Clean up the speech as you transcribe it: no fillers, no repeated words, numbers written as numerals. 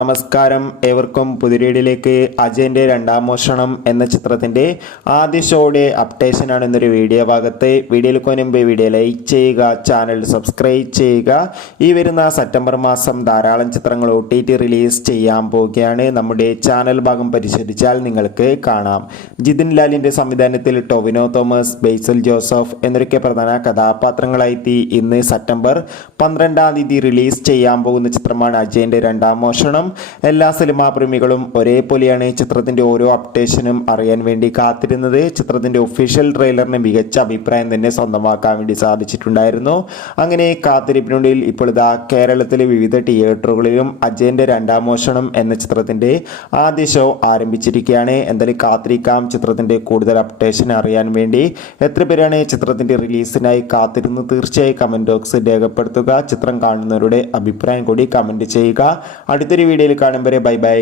നമസ്കാരം, ഏവർക്കും പുതിരീടിലേക്ക്. അജയന്റെ രണ്ടാം മോഷണം എന്ന ചിത്രത്തിന്റെ ആദ്യ ഷോയുടെ അപ്ഡേഷൻ ആണ് എന്നൊരു വീഡിയോ ഭാഗത്ത്. വീഡിയോയിൽ മുൻപ് വീഡിയോ ലൈക്ക് ചെയ്യുക, ചാനൽ സബ്സ്ക്രൈബ് ചെയ്യുക. ഈ വരുന്ന സെപ്റ്റംബർ മാസം ധാരാളം ചിത്രങ്ങൾ OTT റിലീസ് ചെയ്യാൻ പോവുകയാണ്. നമ്മുടെ ചാനൽ ഭാഗം പരിശോധിച്ചാൽ നിങ്ങൾക്ക് കാണാം. ജിതിൻ ലാലിന്റെ സംവിധാനത്തിൽ ടൊവിനോ തോമസ്, ബേസിൽ ജോസഫ് എന്നൊക്കെ പ്രധാന കഥാപാത്രങ്ങളായി ഇന്ന് സെപ്റ്റംബർ 12 റിലീസ് ചെയ്യാൻ പോകുന്ന ചിത്രമാണ് അജയന്റെ രണ്ടാം മോഷണം. എല്ലാ സിനിമാ പ്രേമികളും ഒരേപോലെയാണ് ചിത്രത്തിന്റെ ഓരോ അപ്ഡേഷനും അറിയാൻ വേണ്ടി കാത്തിരുന്നത്. ചിത്രത്തിന്റെ ഒഫീഷ്യൽ ട്രെയിലറിന് മികച്ച അഭിപ്രായം തന്നെ സ്വന്തമാക്കാൻ വേണ്ടി സാധിച്ചിട്ടുണ്ടായിരുന്നു. അങ്ങനെ കാത്തിരിപ്പിനുള്ളിൽ ഇപ്പോൾ ഇതാ കേരളത്തിലെ വിവിധ തിയേറ്ററുകളിലും അജയന്റെ രണ്ടാം മോഷണം എന്ന ചിത്രത്തിന്റെ ആദ്യ ഷോ ആരംഭിച്ചിരിക്കുകയാണ്. എന്തായാലും കാത്തിരിക്കാം ചിത്രത്തിന്റെ കൂടുതൽ അപ്ഡേഷൻ അറിയാൻ വേണ്ടി. എത്ര പേരാണ് ചിത്രത്തിന്റെ റിലീസിനായി കാത്തിരുന്ന് തീർച്ചയായും കമന്റ് ബോക്സിൽ രേഖപ്പെടുത്തുക. ചിത്രം കാണുന്നവരുടെ അഭിപ്രായം കൂടി കമന്റ് ചെയ്യുക. അടുത്തൊരു വീഡിയോയിൽ കാണും വരെ ബൈ ബൈ.